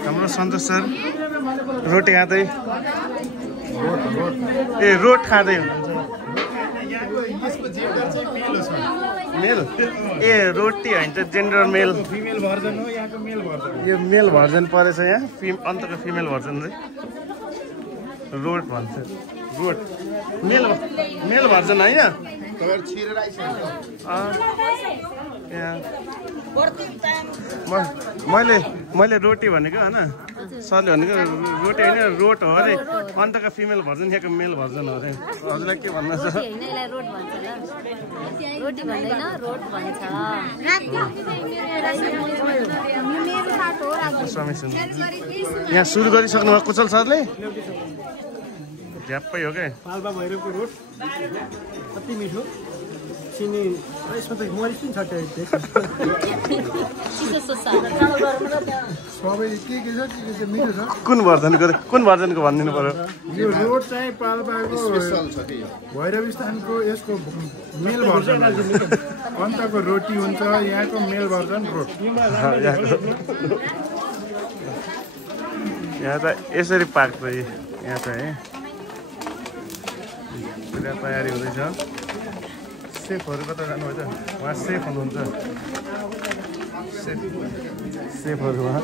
हाम्रो सन्तोष सर रोटी खाँदै रोट खाँदै मेल रोटी होइन त जेन्डर मेल फिमेल भर्जन हो यहाँको मेल भर्जन यो मेल भर्जन परेछ यहाँ अन्तको फिमेल भर्जन चाहिँ रोट भन्छ रोट मेल भर्जन होइन मैले रोटी भनेको होइन सरले भनेको रोटी होइन रोट हो अरे अन्तको फिमेल भर्जन यहाँको मेल भर्जन हो अरे हजुरलाई के भन्नु छ यहाँ सुरु गरिसक्नु भएको कुशल सरले झ्याप्पै हो क्या पाल्पा भैरवको रोड अति मिठो चिनी यसमा त मरिच पनि सबै के छ मिठो छ कुन भर्जनको भनिदिनु पर्यो यो रोड चाहिँ पाल्पाको भैरव स्थानको यसको मेल भर्जन अन्तको रोटी हुन्छ यहाँको मेल भर्जन रोड यहाँ त यसरी पाक्छ यहाँ चाहिँ पुरा तयारी हुँदैछ सेफहरू कता जानुभयो त उहाँ सेफ हुनुहुन्छ सेफहरू उहाँ